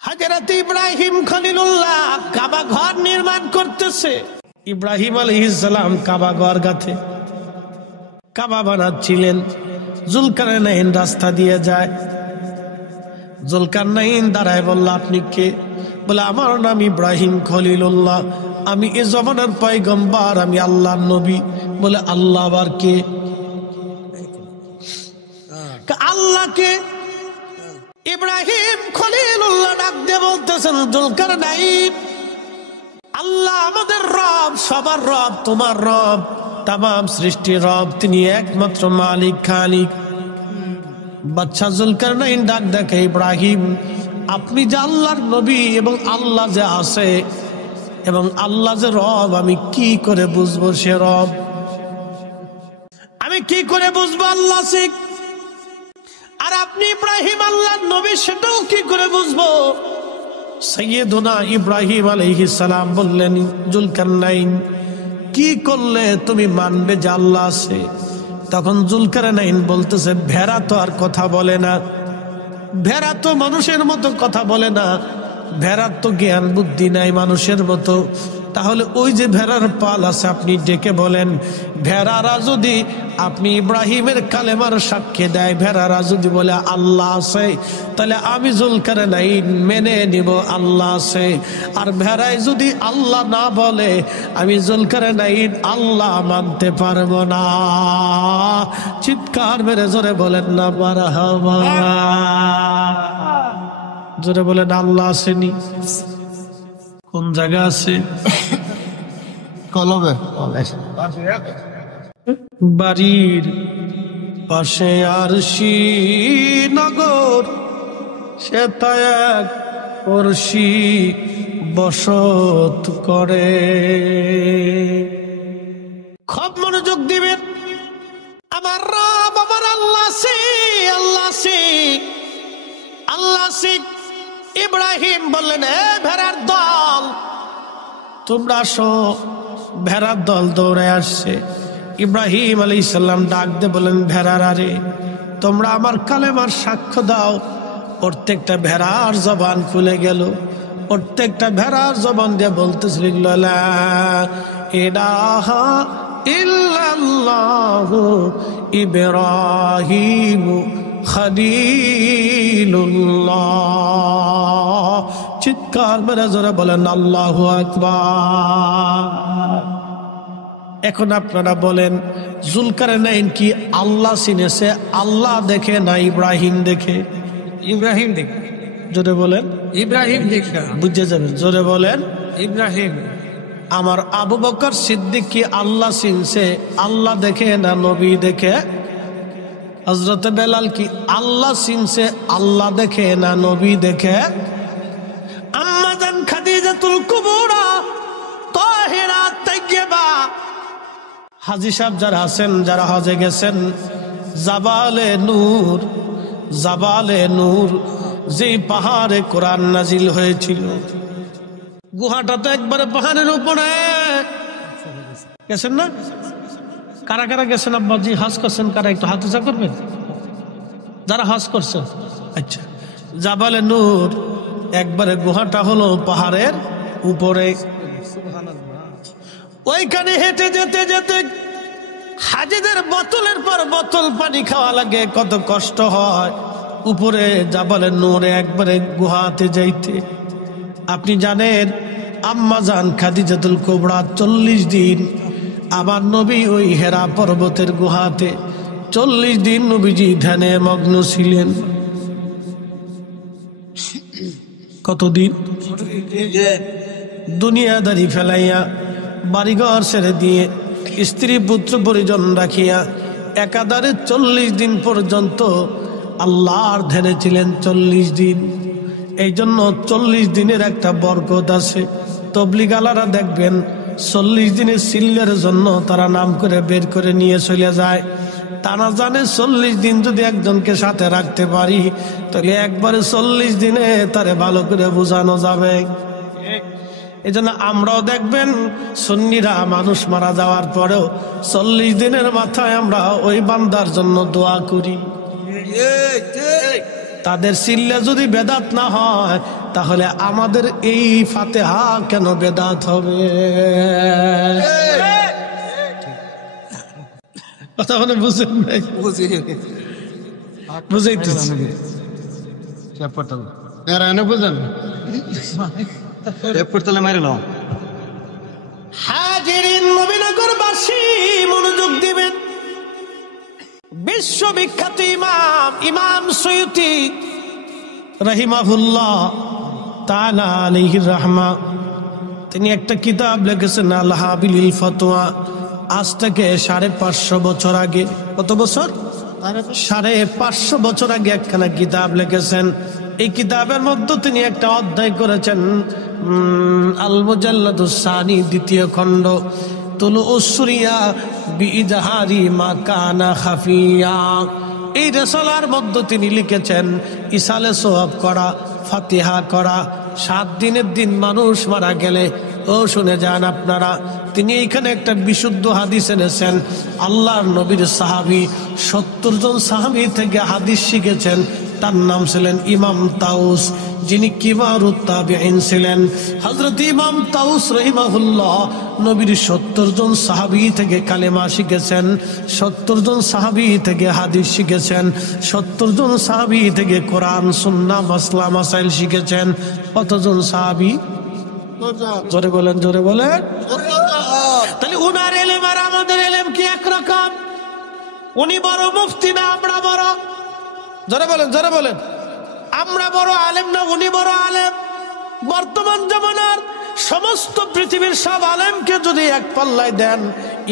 হযরত ইব্রাহিম খলিলুল্লাহ কাবা ঘর নির্মাণ করতেছে। ইব্রাহিম আলাইহিস সালাম কাবা ঘর গাঁথে কাবা বানাচ্ছিলেন। জুলকারনাইন রাস্তা দিয়ে যায়। জুলকারনাইন দাঁড়ায় বলল, আপনি কে? বলে, আমার নাম ইব্রাহিম খলিলুল্লাহ, আমি এ জমানার পয়গম্বর, আমি আল্লাহর নবী। বলে, আল্লাহ আবার কে? আল্লাহকে ইব্রাহিম খলিলুল্লাহ ডাক দিয়ে বলতেছেন, জুলকারনাইন, আল্লাহ আমাদের রব, সবার রব, তোমার রব, তামাম সৃষ্টির রব, তিনি একমাত্র মালিক, খালিক। বাদশা জুলকারনাইন ডাক দেখে, ইব্রাহিম, আপনি যে আল্লাহর নবী এবং আল্লাহ যে আছে এবং আল্লাহ যে রব, আমি কি করে বুঝবো সে রব? আমি কি করে বুঝবো আল্লাহ শিখ? আর আপনি ইব্রাহিম আল্লাহর নবী, সেটাও কি করে বুঝবো? সাইয়েদুনা ইব্রাহিম আলাইহিস সালাম বললেন, জুলকারনাইন, কি করলে তুমি মানবে যে আল্লাহ আছে? তখন জুলকারনাইন বলতেছে, ভেড়া তো আর কথা বলে না, ভেড়া তো মানুষের মতো কথা বলে না, ভেড়ার তো জ্ঞান বুদ্ধি নাই মানুষের মতো। তাহলে ওই যে ভেড়ার পাল আছে, আপনি ডেকে বলেন, ভেড়ারা যদি আপনি ইব্রাহিমের কালেমার সাক্ষী দেয়, ভেড়ারা যদি বলে আল্লাহ আছে, তাহলে আমি জুলকারনাইন মেনে নিব আল্লাহ আছে। আর ভেড়ায় যদি আল্লাহ না বলে, আমি জুলকারনাইন আল্লাহ মানতে পারবো না। চিৎকার মেরে জোরে বলেন না মারহাবা। জোরে বলেন, আল্লাহ আসেনি? কোন জায়গা আছে? কলবে বাড়ির পাশে আরশি নগর, সে তা এক পড়শি বসত করে। খুব মনোযোগ দিবেন। আমার রব, আমার আল্লাহ আছে, আল্লাহ আছে, আল্লাহ আছে। ইব্রাহিম বললেন, এ ভেড়ার দল, তোমরা আসো। ভেড়ার দল দৌড়ে আসছে। ইব্রাহিম আলাইহিস সালাম ডাক দিয়ে বলেন, ভেড়ারা রে, তোমরা আমার কালেমার সাক্ষ্য দাও। প্রত্যেকটা ভেড়ার জবান খুলে গেল। প্রত্যেকটা ভেড়ার জবান দিয়ে বলতেছিল, লা ইলাহা ইল্লাল্লাহু ইব্রাহিম খলিলুল্লাহ। চিৎকার মেরে জোরে বলেন, আল্লাহু আকবার। এখন আপনারা বলেন, জুলকারনাইন কি আল্লাহ চিনেছে? আল্লাহ দেখে না ইব্রাহিম দেখে? ইব্রাহিম দেখে। জোরে বলেন, ইব্রাহিম দেখে। বুঝে যাবেন। জোরে বলেন, ইব্রাহিম। আমার আবু বকর সিদ্দিক কি আল্লাহ চিনছে? আল্লাহ দেখে না নবী দেখে? হযরত বেলাল কি আল্লাহ চিনছে? আল্লাহ দেখে না নবী দেখে? আম্মা জান খাদিজাতুল কুবরা তাহিরা তাইয়্যিবা, হাজী সাহেব যারা আছেন, যারা হজে গেছেন, জাবালে নূর, জাবালে নূর, যে পাহাড়ে কোরআন নাজিল হয়েছিল, গুহাটা তো একবারে পাহাড়ের উপরে। গেছেন না? কারা কারা গেছেন আব্বাজি? হজ করছেন কারা? একটু হাত উঁচা করবেন যারা হজ করছেন। আচ্ছা, জাবালে নূর একবারে গুহাটা হলো পাহাড়ের উপরে। ওইখানে হেঁটে যেতে যেতে হাজিদের বোতলের পর বোতল পানি খাওয়া লাগে, কত কষ্ট হয় উপরে জাবালে নূরে একবারে গুহাতে যাইতে। আপনি জানেন, আম্মা জান খাদিজাতুল কুবরা 40 দিন আমার নবী ওই হেরা পর্বতের গুহাতে 40 দিন নবীজি ধ্যানে মগ্ন ছিলেন। কতদিন? দুনিয়াদারি ফেলাইয়া, বাড়িঘর ছেড়ে দিয়ে, স্ত্রী পুত্র পরিজন রাখিয়া একাধারে 40 দিন পর্যন্ত আল্লাহর ধ্যানে ছিলেন। 40 দিন। এই জন্য 40 দিনের একটা বরকত আছে। তবলিগালারা দেখবেন 40 দিনের সিল্লের জন্য তারা নাম করে বের করে নিয়ে চলে যায়। তারা জানে 40 দিন যদি একজনকে সাথে রাখতে পারি, তাহলে একবারে 40 দিনে তারে ভালো করে বোঝানো যাবে। এই জন্য আমরাও দেখবেন সুন্নিরা মানুষ মারা যাওয়ার পরেও 40 দিনের মাথায় আমরা ওই বান্দার জন্য দোয়া করি। তাদের সিল্লে যদি বেদাত না হয়, তাহলে আমাদের এই ফাতিহা কেন বেদাত হবে? কথা মানে বুঝেন নাই? বুঝাইতেছি। হাজিরিন নবীনগরবাসী মনোযোগ দিবেন। বিশ্ববিখ্যাত ইমাম সৈয়দি রাহিমাহুল্লাহ তাআলা আলাইহির রাহমা, তিনি একটা কিতাব লিখেছেন আল হাবিলিল ফতোয়া। আজ থেকে 550 বছর আগে, কত বছর? 550 বছর আগে একখানা কিতাব লিখেছেন। এই কিতাবের মধ্যে তিনি একটা অধ্যায় করেছেন, আল মুজাল্লাদুস সানি, দ্বিতীয় খণ্ড, তুলু উসরিয়া বিইজহারি মা কানা খাফিয়া। এই রেসালার মধ্যে তিনি লিখেছেন ইসালে সওয়াব করা, ফাতিহা করা, 7 দিনের দিন মানুষ মারা গেলে, ও শুনে যান আপনারা, তিনি এইখানে একটা বিশুদ্ধ হাদিস এনেছেন। আল্লাহর নবীর সাহাবী 70 জন সাহাবী থেকে হাদিস শিখেছেন। তার নাম ছিলেন ইমাম তাউস, যিনি কিবারুত তাবিঈন ছিলেন। হযরত ইমাম তাউস রাহিমাহুল্লাহ নবীর 70 জন সাহাবী থেকে কালেমা শিখেছেন, 70 জন সাহাবী থেকে হাদিস শিখেছেন, 70 জন সাহাবী থেকে কোরআন সুন্নাহ মাসলা মাসাইল শিখেছেন। কতজন সাহাবী? জোরে বলেন, জোরে বলেন। তাহলে উনার ইলম আর আমাদের ইলম কি একরকম? উনি বড় মুফতি না আমরা বড়? জোরে বলেন, জোরে বলেন। আমরা বড় আলেম না উনি বড় আলেম? বর্তমান জামানার সমস্ত পৃথিবীর সব আলেমকে যদি এক পাল্লায় দেন,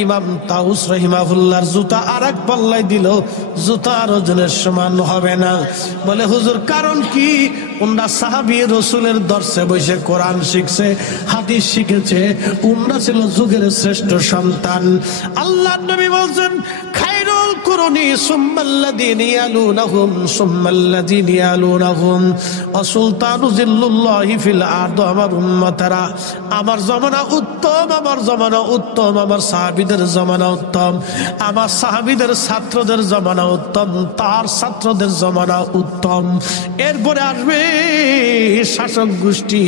ইমাম তাউস রাহিমাহুল্লাহর জুতা আর এক পাল্লায় দিল, জুতার ওজনের সমান হবে না। বলে হুজুর কারণ কি? উন্না সাহাবী রাসূলের দর্শে বসে কোরআন শিখছে, হাদিস শিখেছে, উন্না ছিল যুগের শ্রেষ্ঠ সন্তান। আল্লাহর নবী বলছেন খায়রুল কুরুনি সুম্মাল্লাযীনা ইয়ালুনাহুম সুম্মাল্লাযীনা ইয়ালুনাহুম ওয়া সুলতানু জিল্লুল্লাহি ফিল আরদ। আমার উম্মতেরা, আমার জমানা উত্তম, আমার জমানা উত্তম, আমার সাহাবীদের জমানা উত্তম, আমার সাহাবীদের ছাত্রদের জমানা উত্তম, তার ছাত্রদের জমানা উত্তম। এরপরে আসবে শাসক গোষ্ঠী,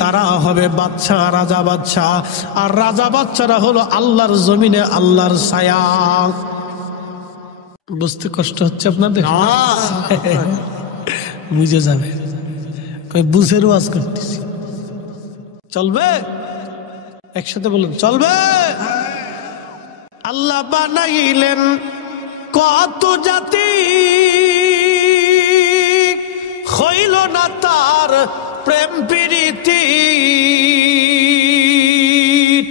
তারা হবে বাদশা, রাজা বাদশা, আর রাজা বাদশারা হলো আল্লাহর জমিনে আল্লাহর ছায়া। বুঝতে কষ্ট হচ্ছে আপনাদের? বুঝে যাবে, বুঝের ওয়াজ করতেছি। চলবে? একসাথে বলুন, চলবে? আল্লাহ বানাইলেন কত জাতি, হইল না তার প্রেম প্রীতি,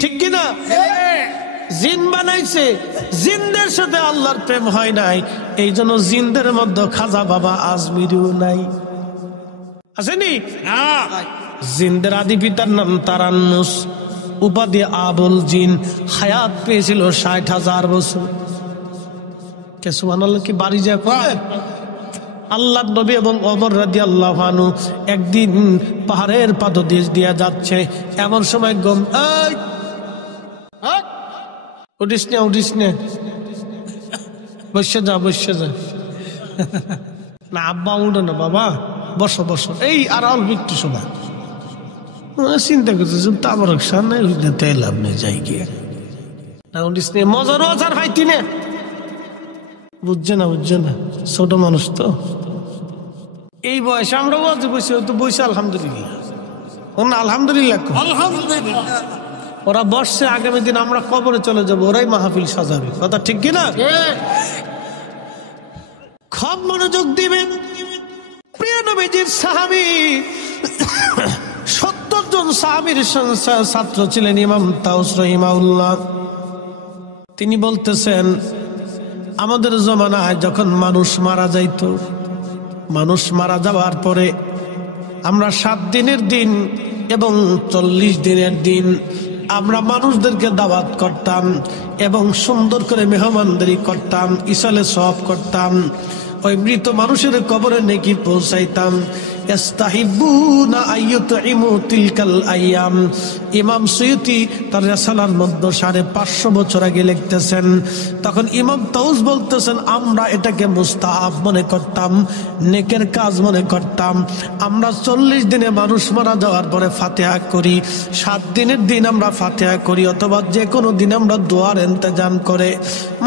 ঠিক কিনা? জিন বানাইছে, জিনদের সাথে আল্লাহর প্রেম হয় নাই, এই জন্য জিনদের মধ্যে খাজা বাবা আজমিরিও নাই। আসেনি? জিনদের আদি পিতার নাম তারান্নুস, উপাধি আবুল জিন, হায়াত পেয়েছিল 60,000 বছর। কে সুবহানাল্লাহ কি বাড়ি যায় কয়? আল্লাহর নবী এবং ওমর রাদিয়াল্লাহু আনহু একদিন পাহাড়ের পাদদেশ দিয়ে যাচ্ছে, এমন সময় গম, এই উঠিস না, উঠিস না, বসে যা, বসে যা। না আব্বা উঠো না বাবা, বসো বসো, এই আর অল্প একটু সময়। চিন্তা করতেছে তারপর তাই লাভ নেই, যাই গিয়ে না উঠিস না, মজারও আচার ভাইতি না, বুঝছে না, বুঝছে না, ছোট মানুষ তো। এই বয়সে আমরা বলতে বসে তো বসে আলহামদুলিল্লাহ, ওনা আলহামদুলিল্লাহ, আলহামদুলিল্লাহ। ওরা বসছে, আগামী দিন আমরা কবরে চলে যাবো, ওরাই মাহফিল সাজাবে, কথা ঠিক কিনা? খুব মনোযোগ দিবেন। প্রিয় নবীজির সাহাবী 70 জন সাহাবীর ছাত্র ছিলেন ইমাম তাউস রাহিমাহুল্লাহ। তিনি বলতেছেন আমাদের জমানায় যখন মানুষ মারা যাইত, মানুষ মারা যাওয়ার পরে আমরা 7 দিনের দিন এবং 40 দিনের দিন আমরা মানুষদেরকে দাওয়াত করতাম এবং সুন্দর করে মেহমানদারি করতাম, ইসালে সওয়াব করতাম, ওই মৃত মানুষের কবরে নেকি পৌঁছাইতাম। ইস্তাহিবুনা আইয়ুতইমু তিলকাল আইয়াম। ইমাম সুয়ুতি তার রিসালার মধ্যে 550 বছর আগে লিখতেছেন, তখন ইমাম তাউস বলতেছেন আমরা এটাকে মুস্তাহাব মনে করতাম, নেকের কাজ মনে করতাম। আমরা 40 দিনে মানুষ মারা যাওয়ার পরে ফাতিহা করি, 7 দিনের দিন আমরা ফাতিহা করি, অথবা যে কোনো দিন আমরা দোয়ার ইন্তজাম করে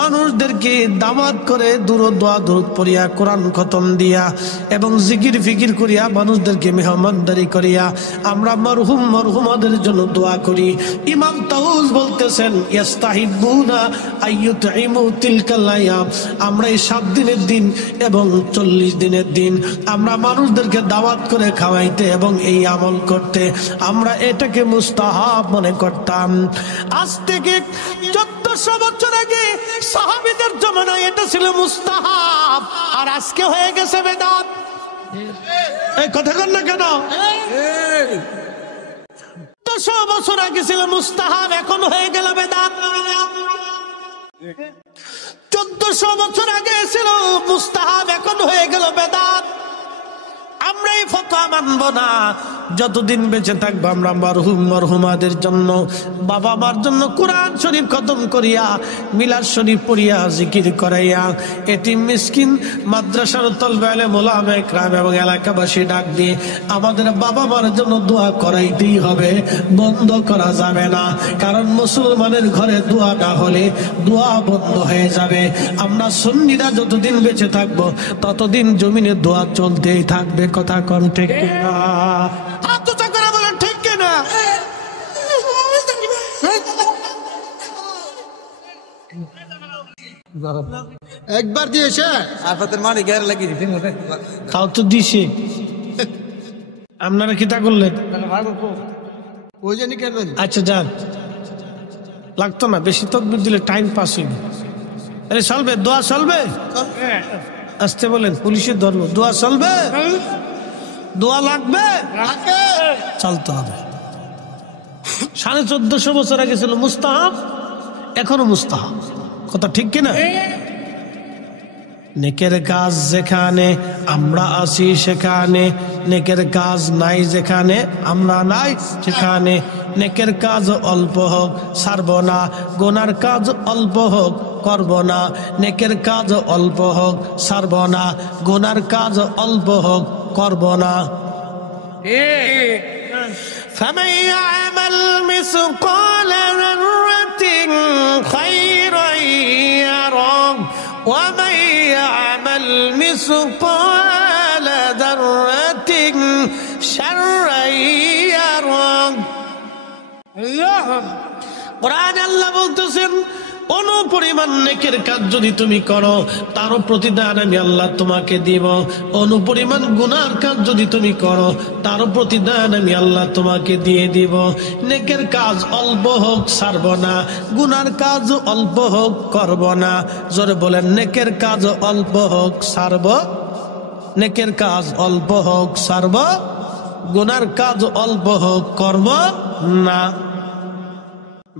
মানুষদেরকে দাওয়াত করে দোয়া দরুদ পড়িয়া কোরআন খতম দিয়া এবং জিকির ফিকির করিয়া মানুষদেরকে মেহমানদারি করিয়া আমরা মরহুমাদের জন্য দোয়া করি। ইমাম তাউস বলতেছেন ইস্তাহিবুনা আইয়ুতইমু তিলকাল আইয়াম, আমরা এই 7 দিনের দিন এবং 40 দিনের দিন আমরা মানুষদেরকে দাওয়াত করে খাওয়াইতে এবং এই আমল করতে আমরা এটাকে মুস্তাহাব মনে করতাম। আজ থেকে 1400 বছর আগে সাহাবীদের জমানায় এটা ছিল মুস্তাহাব, আর আজকে হয়ে গেছে বেদাত। এই কথা কর না কেন? 1400 বছর আগে ছিল মুস্তাহাব, এখন হয়ে গেল বেদাত। 1400 বছর আগে ছিল মুস্তাহাব, এখন হয়ে গেল বেদাত। আমরা এই ফতোয়া মানব না। যতদিন বেঁচে থাকবো আমরা মরহুমাদের জন্য, বাবা মার জন্য কোরআন শরীফ খতম করিয়া, মিলাদ শরীফ পড়িয়া, জিকির করাইয়া, এতিম মিসকিন, মাদ্রাসার তলবে আলেম ওলামা ইকরাম এবং এলাকাবাসী ডাক দিয়ে আমাদের বাবা মার জন্য দোয়া করাইতেই হবে, বন্ধ করা যাবে না। কারণ মুসলমানের ঘরে দোয়া না হলে দোয়া বন্ধ হয়ে যাবে। আমরা সুন্নিরা যতদিন বেঁচে থাকবো ততদিন জমিনে দোয়া চলতেই থাকবে। কথা কোন ঠিক কিনা? হাত উঁচা করে বলেন ঠিক কিনা? একবার দিয়েছে আফাতের মারি গ্যার লাগিয়ে দিন তাও তো দিছে। আপনারা কি তা করলেন? ওই জন্য করবেন। আচ্ছা যান, লাগতো না বেশি তকবির দিলে টাইম পাস হইবে। আরে চলবে, দোয়া চলবে। আসতে বলেন, পুলিশের ধর্ম দোয়া চলবে, দোয়া লাগবে, চলতে হবে। 1450 বছর আগে ছিল মুস্তাহাব, এখনো মুস্তাহাব। কথা ঠিক কিনা? নেকের কাজ যেখানে আমরা আছি সেখানে, নেকের কাজ নাই যেখানে আমরা নাই সেখানে। নেকের কাজ অল্প হোক ছাড়ব না, গুনার কাজ অল্প হোক করব না। নেকের কাজ অল্প হোক ছাড়ব না, গুনার কাজ অল্প হোক করব না। فمن يعمل مثقال ذرة خيرا يره ومن يعمل مثقال ذرة شرا يره। কোরআনে আল্লাহ বলতেছেন অনুপরিমাণ নেকের কাজ যদি তুমি করো তারও প্রতিদান আমি আল্লাহ তোমাকে দিব। অনুপরিমাণ গুনার কাজ যদি তুমি করো তারও প্রতিদান আমি আল্লাহ তোমাকে দিয়ে দিব। নেকের কাজ অল্প হোক ছাড়ব না, গুনার কাজ অল্প হোক করব না। জোরে বলেন, নেকের কাজ অল্প হোক ছাড়ব, নেকের কাজ অল্প হোক ছাড়ব, গুনার কাজ অল্প হোক করব না।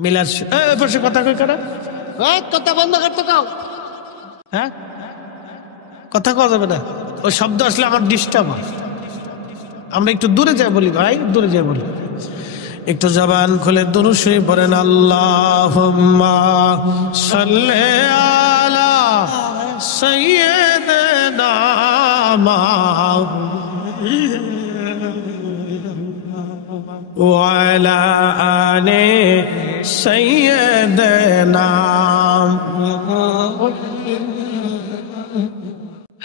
মিলাদ পাশে কথা কই কারা? কথা বন্ধ করতে কাও। হ্যাঁ, কথা কওয়া যাবে না। ওই শব্দ আসলে আমার ডিস্টার্ব হয়। আমরা একটু দূরে যাই বলি, ভাই দূরে যাই বলি। একটু জবান খুলে দুরূদ শরীফ পড়েন। আল্লাহুম্মা সাল্লি আলা সাইয়্যিদিনা ওয়ালা আলে সাইয়্যিদিনা।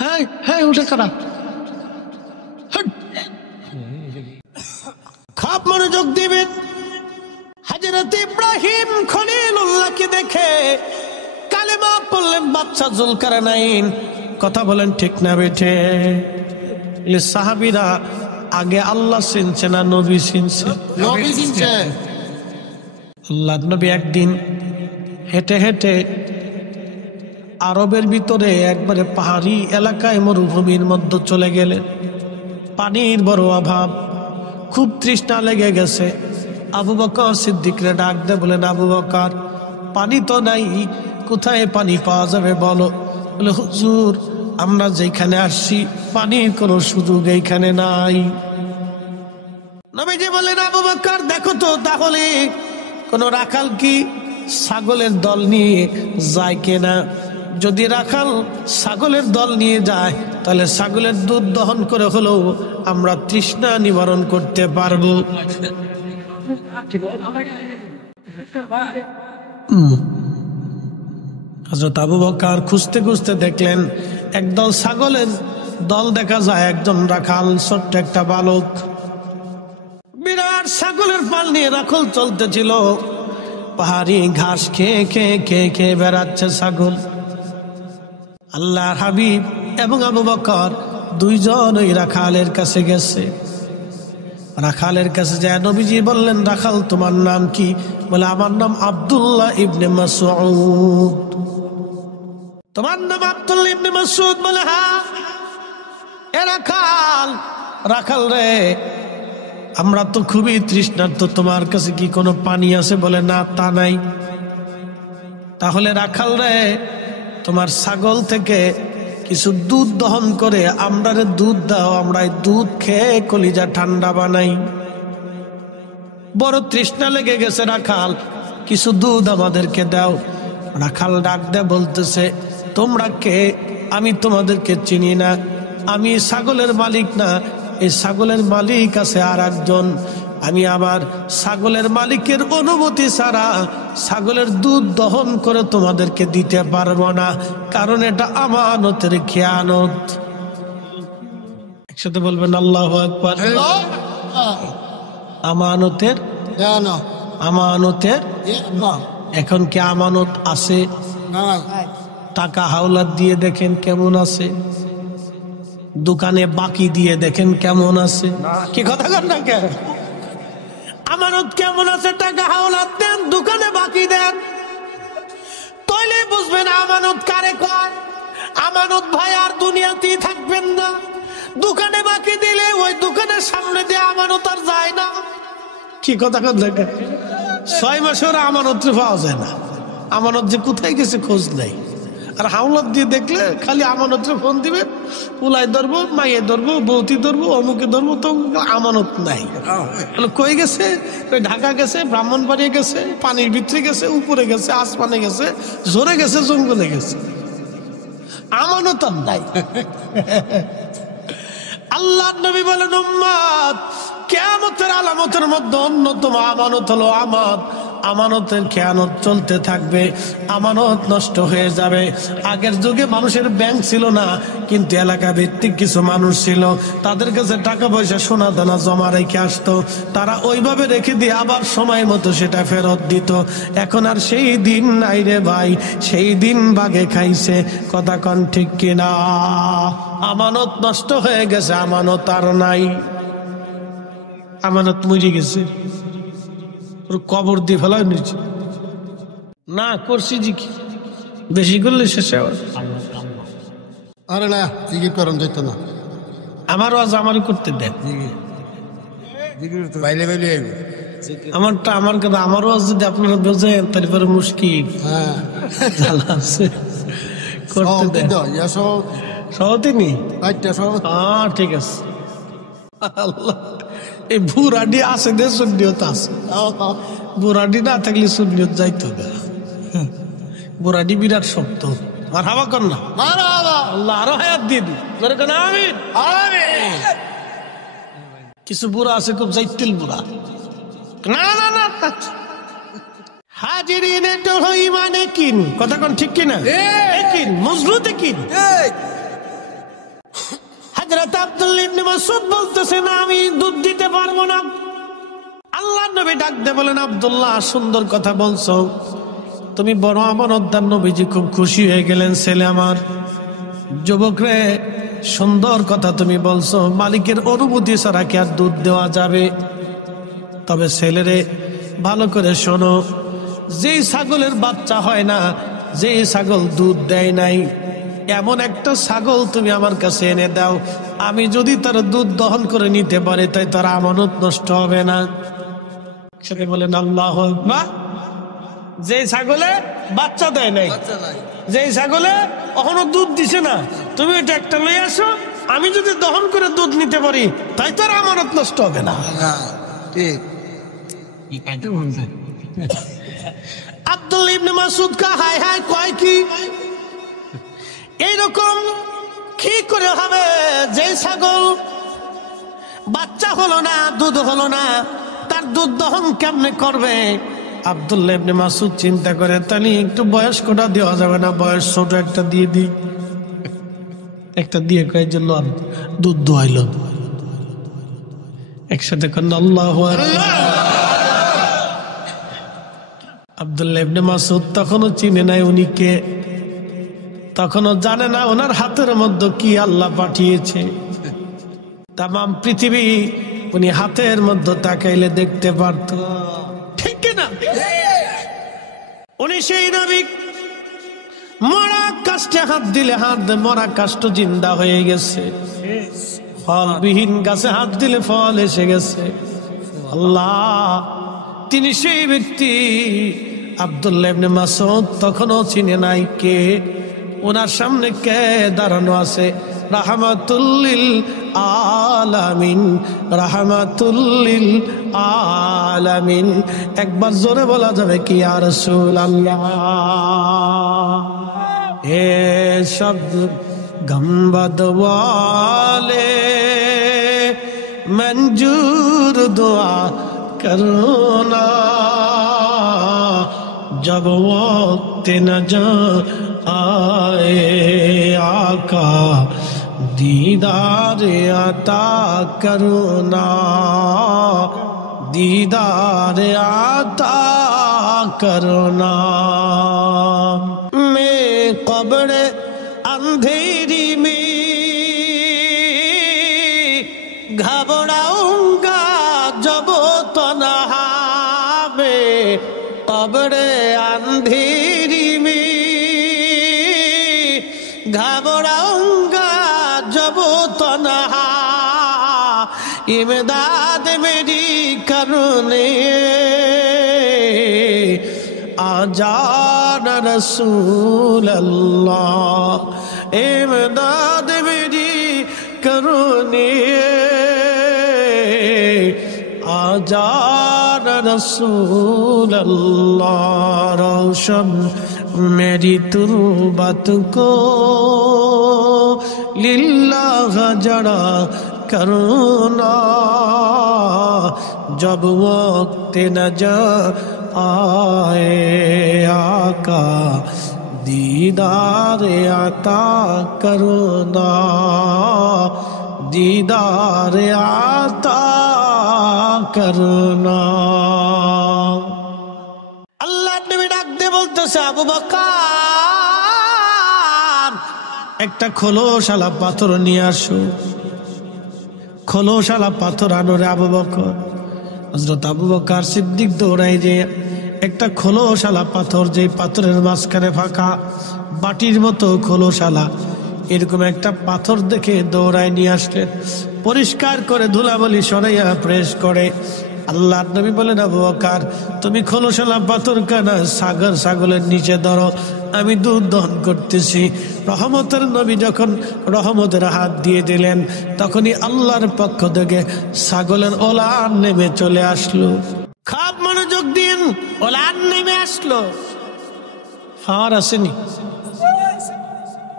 হাই হাই উঠে কারা খাপ মনোযোগ দিবেন। হযরত ইব্রাহিম খলিলুল্লাহকে দেখে কালেমা পড়লেন বাচ্চা জুলকারনাইন। কথা বলেন ঠিক না বেঠে? সাহাবীরা আগে আল্লাহ চিনছে না নবী চিনছে? নবী চিনছে। আল্লাহ নবী একদিন হেঁটে হেঁটে আরবের ভিতরে একবারে পাহাড়ি এলাকায় মরুভূমির মধ্যে চলে গেলেন। পানির বড় অভাব, খুব তৃষ্ণা লেগে গেছে। আবু বকর সিদ্দিকরে ডাক দে, বলেন আবু বকর পানি তো নাই, কোথায় পানি পাওয়া যাবে বলো? বলে হুজুর আমরা যেখানে আসছি পানির কোনো সুযোগ এইখানে নাই। নবীজি বলেন, আবু বকর দেখো তো তাহলে কোন রাখাল কি ছাগলের দল নিয়ে যায় কিনা। যদি রাখাল ছাগলের দল নিয়ে যায় তাহলে ছাগলের দুধ দহন করে হলেও আমরা তৃষ্ণা নিবারণ করতে পারবো। হযরত আবু বকর খুঁজতে খুঁজতে দেখলেন একদল ছাগলের দল দেখা যায়, একজন রাখাল ছোট্ট একটা বালক বিরাট ছাগলের পাল নিয়ে রাখাল চলতেছিল। পাহাড়ি ঘাস খেয়ে খেয়ে খেয়ে খেয়ে বেড়াচ্ছে ছাগল। আল্লাহর হাবিব এবং আবু বকর দুইজন ওই রাখালের কাছে গেছে। রাখালের কাছে যায় নবীজি বললেন, রাখাল তোমার নাম কি? বলে, আমার নাম আব্দুল্লাহ ইবনে মাসউদ। তোমার নাম আব্দুল্লাহ ইবনে মাসউদ? বলে, হ্যাঁ। এ রাখাল, রাখাল রে, আমরা তো খুবই তৃষ্ণার্ত, তোমার কাছে কি কোনো পানি আছে? বলে, না, তা নাই। তাহলে রাখাল রে, তোমার ছাগল থেকে কিছু দুধ দহন করে আমরা দুধ দাও, আমরা এই দুধ খেয়ে কলিজা ঠান্ডা বানাই। বড় তৃষ্ণা লেগে গেছে রাখাল, কিছু দুধ আমাদেরকে দাও। রাখাল ডাক দে বলতেছে, তোমরা কে? আমি তোমাদেরকে চিনি না, আমি ছাগলের মালিক না, এই ছাগলের মালিক আছে আর একজন। আমি আবার ছাগলের মালিকের অনুমতি ছাড়া ছাগলের দুধ দহন করে তোমাদেরকে দিতে পারবো না, কারণ এটা আমানতের খেয়ানত। একসাথে বলবেন আল্লাহু আকবার। আমানতের, আমানতের। এখন কি আমানত আছে? টাকা হাওলাত দিয়ে দেখেন কেমন আছে, দোকানে বাকি দিয়ে দেখেন কেমন আছে। কি কথা কর না কেন? আমানত কেমন আছে? টাকা হাওলাত দেন, দোকানে বাকি দেন, তাইলে বুঝবেন আমানত কারে কয়। আমানত ভাই আর দুনিয়াতেই থাকবেন না। দোকানে বাকি দিলে ওই দোকানের সামনে দিয়ে আমানত আর যায় না। কি কথা কর না কেন? 6 মাসের আমানত পাওয়া যায় না। আমানত যে কোথায় গেছে খোঁজ নাই। আর হাওলাত দিয়ে দেখলে খালি আমানতের ফোন দিবে, পুলাই ধরবো, মাইয়ে ধরবো, বৌতি ধরবো, অমুকে ধরবো, তো আমানত নাই। কই গেছে? ঢাকা গেছে, ব্রাহ্মণবাড়িয়া গেছে, পানির ভিতরে গেছে, উপরে গেছে, আসমানে গেছে, জোরে গেছে, জঙ্গলে গেছে, আমানত আর নাই। আল্লাহর নবী বলেন, উম্মত, কিয়ামতের আলামতের মধ্যে অন্যতম আমানত হলো আমানত। আমানতের খেয়ানত চলতে থাকবে, আমানত নষ্ট হয়ে যাবে। আগের যুগে মানুষের ব্যাংক ছিল না, কিন্তু এলাকা ভিত্তিক কিছু মানুষ ছিল, তাদের কাছে টাকা পয়সা সোনা দানা জমা রেখে আসতো, তারা ওইভাবে রেখে দিয়ে আবার সময় মতো সেটা ফেরত দিত। এখন আর সেই দিন নাই রে ভাই, সেই দিন বাগে খাইছে। কথা কন ঠিক কিনা? আমানত নষ্ট হয়ে গেছে, আমানত আর নাই। আমানত মরে গেছে, কবর দিয়ে ফেলা নিয়েছে না, করছি জি কি বেশি করলে শেষে আরে না, জিকির করুন যেত না। আমারও আজ আমারই করতে দেন, আমারটা আমার কথা। আমারও আজ যদি আপনারা বোঝেন তারপরে মুশকিল। হ্যাঁ, করতে দেন। সহতি নি? ঠিক আছে। আল্লাহ, এই বুড়াডি আছে দে, সুন্নিয়ত আছে। বুড়াডি না থাকলে সুন্নিয়ত যাইতো না। বুড়াডি বিরাট শক্ত। আর হাওয়া কর না, আল্লাহ আরো হায়াত দিন। কিছু বুড়া আছে খুব যাইতিল বুড়া। না না না, হাজিরিন এটা হই মানে কিন। কথা কোন ঠিক কিনা? কিন মজবুত কিন। হযরত আব্দুল্লাহ ইবনে মাসউদ বলতেছেন, আমি দুধ দিতে পারবো না। আল্লাহর নবী ডাক দিয়ে বলেন, আব্দুল্লাহ, সুন্দর কথা বলছো, তুমি বড় আমানতদার। নবীজি খুব খুশি হয়ে গেলেন, ছেলে আমার, যুবক রে, সুন্দর কথা তুমি বলছো, মালিকের অনুমতি ছাড়া কি আর দুধ দেওয়া যাবে? তবে ছেলেরে ভালো করে শোনো, যেই ছাগলের বাচ্চা হয় না, যেই ছাগল দুধ দেয় নাই, এমন একটা ছাগল তুমি আমার কাছে এনে দাও, আমি যদি তার দুধ দহন করে নিতে পারি তাই তার আমানত নষ্ট হবে না। সেটা বলেন আল্লাহু আকবার। যে ছাগলে বাচ্চা দেয় নাই, যে ছাগলে কখনো দুধ দিছে না, তুমি এটা একটা লয়ে আসো, আমি যদি দহন করে দুধ নিতে পারি তাই তো আর আমানত নষ্ট হবে না। ঠিক। আব্দুল্লাহ ইবনে মাসউদ কা হায় হায় কয় কি এইরকম কি করে হবে? যে ছাগল বাচ্চা হলো না, দুধ হলো না, তার দুধ দহন কেমনে করবে? আব্দুল্লাহ ইবনে মাসউদ চিন্তা করে, তাহলে একটু বয়স্কটা দেওয়া যাবে না, বয়স ছোট একটা দিয়ে দিই। একটা দিয়ে কয়েক জন্য দুধ দোয়াইল একসাথে করেন আল্লাহু আকবার। আব্দুল্লাহ ইবনে মাসউদ তখনও চিনে নাই উনি কে, তখনও জানে না ওনার হাতের মধ্যে কি আল্লাহ পাঠিয়েছে। তামাম পৃথিবী উনি হাতের মধ্যে তাকাইলে দেখতে পারত, ঠিক কিনা? উনি সেই নবী, মরা কাষ্টে হাত দিলে মরা কাষ্ট জিন্দা হয়ে গেছে, ফলবিহীন গাছে হাত দিলে ফল এসে গেছে। আল্লাহ, তিনি সেই ব্যক্তি। আব্দুল্লাহ ইবনে মাসউদ তখনও চিনে নাই কে, ওনার সামনে কে দাঁড়ানো আছে? রাহমাতুল লিল আলামিন, রাহমাতুল লিল আলামিন। একবার জোরে বলা যাবে কি ইয়া রাসূলুল্লাহ? এ শব্দ গম্বদ ওয়ালে मंजूर दुआ करना, जब वक्त नजर आए आका दीदार अता करना, दीदार अता करना। मैं कब्र अंधेरी में घबराऊंगा जब तन्हा में, कब्र अंधेरी में घबराऊंगा जब तन्हा, इमदाद मेरी करने आजान रसूल अल्लाह, इमदाद मेरी करने आजान रसूल अल्लाह। रोशन मेरी तुरबत को लिल्लाह जड़ा करना, जब वक्त नजर आए आका दीदार अता करना, दीदार अता करना। আল্লাহ নবী ডাক দিয়ে বলতেছে, আবু বকর একটা খোলসালা পাথর নিয়ে আসো। খোলসালা পাথর আনো রে আবু বকর। হযরত আবু বকর সিদ্দিক দৌড়াই যে একটা খোলসালা পাথর, যে পাথরের মাঝখানে ফাঁকা বাটির মতো খোলসালা, এরকম একটা পাথর দেখে দৌড়ায় নিয়ে আসলেন। পরিষ্কার করে ধুলাবালি সরাইয়া প্রেস করে আল্লাহর নবী বলেন, আবু বকর তুমি খোলসালা পাথর কানা ছাগলের নিচে ধরো, আমি দুধ দহন করতেছি। রহমতের নবী যখন রহমতের হাত দিয়ে দিলেন, তখনই আল্লাহর পক্ষ থেকে ছাগলের ওলান নেমে চলে আসলো। খাপ মনোযোগ দিন, ওলান নেমে আসলো। ফাওয়ার আসেনি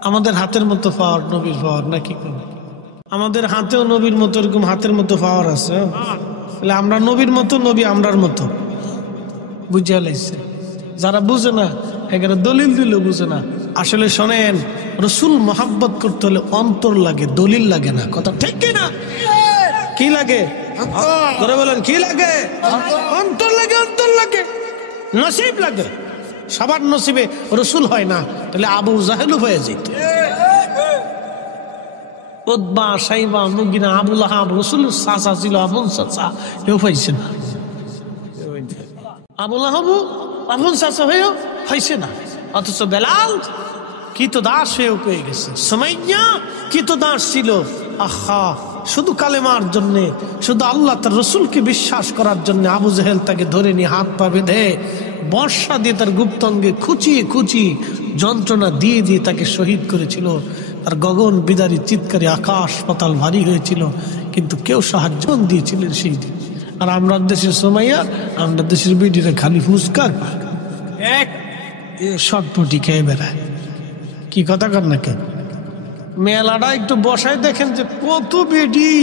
আমাদের হাতের মতো পাওয়ার, নবীর পাওয়ার নাকি? আমাদের হাতেও নবীর মতো এরকম হাতের মতো পাওয়ার আছে। তাহলে আমরা নবীর মতো, নবী আমরার মতো। বুঝে লাইছে যারা বুঝে না, এখানে দলিল দিল বুঝে না। আসলে শোনেন, রসুল মোহাব্বত করতে হলে অন্তর লাগে, দলিল লাগে না। কথা ঠিক কিনা? কি লাগে? ধরে বলেন, কি লাগে? অন্তর লাগে, অন্তর লাগে, নসিব লাগে। সবার নসিবে রসুল হয় না, তাহলে আবু জাহেলও হয়ে যেত। উতবা, সাইবা, মুগিনা, আবু লাহাব রসুলের চাচা ছিল, আপন চাচা, কেউ পাইছে না। আবু লাহাব আপন চাচা হয়েও পাইছে না, অথচ বেলাল কি তো দাস হয়েও পেয়ে গেছে। সুমাইয়া কি তো দাস ছিল। আহা, শুধু কালেমার জন্য, শুধু আল্লাহ তার রসুলকে বিশ্বাস করার জন্য আবু জাহেল তাকে ধরে নিয়ে হাত পা বেঁধে বর্ষা দিয়ে তার গুপ্তাঙ্গে খুঁচিয়ে খুঁচিয়ে যন্ত্রণা দিয়ে দিয়ে তাকে শহীদ করেছিল। আর গগন বিদারী চিৎকারে আকাশ পাতাল ভারী হয়েছিল, কিন্তু কেউ সাহায্য দিয়েছিলেন সেই দিন। আর আমরা দেশের সুমাইয়া, আমরা দেশের বিডিরা খালি ফুসকার এক শটপটি খেয়ে বেড়ায়। কি কথা কর না কেন? মেলাটা একটু বসায় দেখেন যে কত বেডি,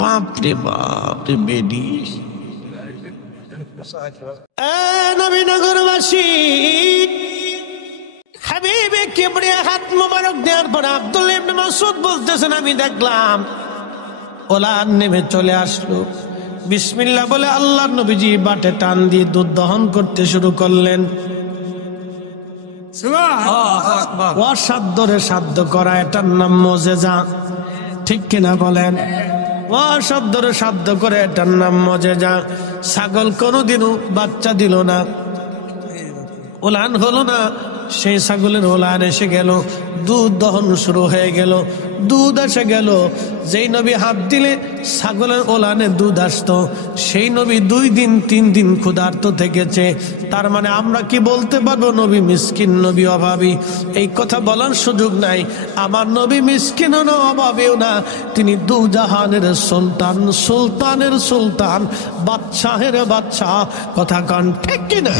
বাপরে বাপরে বেডি। নবীনগরবাসী হাবিবে কিবরিয়া হাত মোবারক দেওয়ার পর আব্দুল্লাহ ইবনে মাসউদ বলতেছেন, আমি দেখলাম ওলান নেমে চলে আসলো। বিসমিল্লাহ বলে আল্লাহর নবীজি বাটে টান দিয়ে দুধ দহন করতে শুরু করলেন। অসাধ্যরে সাধ্য করা, এটার নাম মুজিজা, ঠিক কিনা বলেন? অসাধ্যরে সাধ্য করে, এটার নাম মুজিজা। ছাগল কোনোদিনও বাচ্চা দিল না, ওলান হলো না, সেই ছাগলের ওলান এসে গেল, দুধ দহন শুরু হয়ে গেল, দুধ এসে গেল। যেই নবী হাত দিলে ছাগলের ওলানে দুধ আসতো, সেই নবী 2 দিন 3 দিন ক্ষুধার্ত থেকেছে। তার মানে আমরা কি বলতে পারবো নবী মিসকিন, নবী অভাবী? এই কথা বলার সুযোগ নাই। আমার নবী মিসকিনও না, অভাবীও না, তিনি দুজাহানের সুলতান, সুলতানের সুলতান, বাদশাহের বাদশাহ। কথা কন ঠিক কিনা?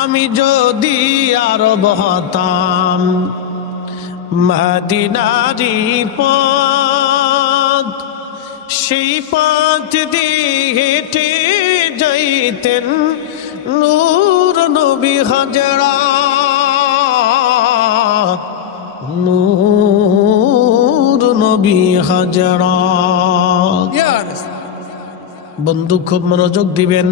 আমি যদি আরব হতাম, মদিনারি পথ, সেই পথ দিয়ে হেঁটে যাইতেন নূর নবী হযরত, নূর নবী হযরত। বন্ধু খুব মনোযোগ দিবেন।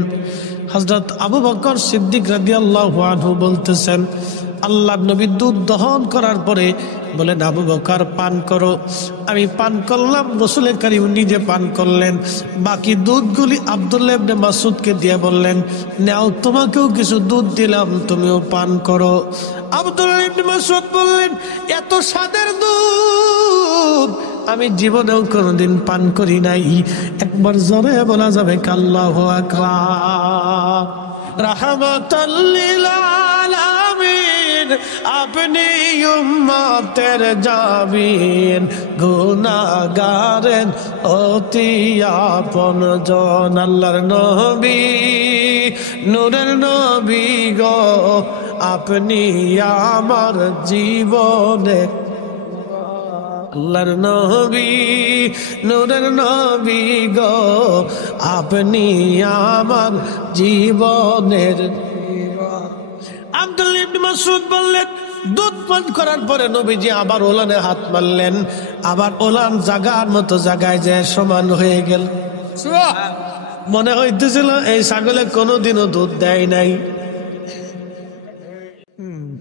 হযরত আবু বকর সিদ্দিক রাদিয়াল্লাহু আনহু বলতেছেন, আল্লাহর নবী দুধ দহন করার পরে বলেন, আবু বকর পান করো। আমি পান করলাম, রাসূল কারীম নিজে পান করলেন। বাকি দুধগুলি আব্দুল্লাহ ইবনে মাসউদকে দিয়ে বললেন, নাও তোমাকেও কিছু দুধ দিলাম, তুমিও পান করো। আব্দুল্লাহ ইবনে মাসউদ বললেন, এত স্বাদের দুধ আমি জীবনেও কোনোদিন পান করি নাই। একবার জোরে বলা যাবে আল্লাহু আকবার। রাহমাতাল লিল আলামিন, আপনি উম্মতের জামিন, গুনাহগারের অতি আপনজন। আল্লাহর নবী, নূরের নবী গো, আপনি আমার জীবনের, আল্লাহর নবী, নূরের নবী গো, আপনি আমার জীবনের। আব্দুল্লাহ ইবনে মাসউদ বললেন, দুধ পান করার পরে নবীজি আবার ওলানে হাত মারলেন, আবার ওলান জাগার মতো জায়গায় যায় সমান হয়ে গেল। মনে হইতেছিল এই ছাগলে কোনোদিনও দুধ দেয় নাই।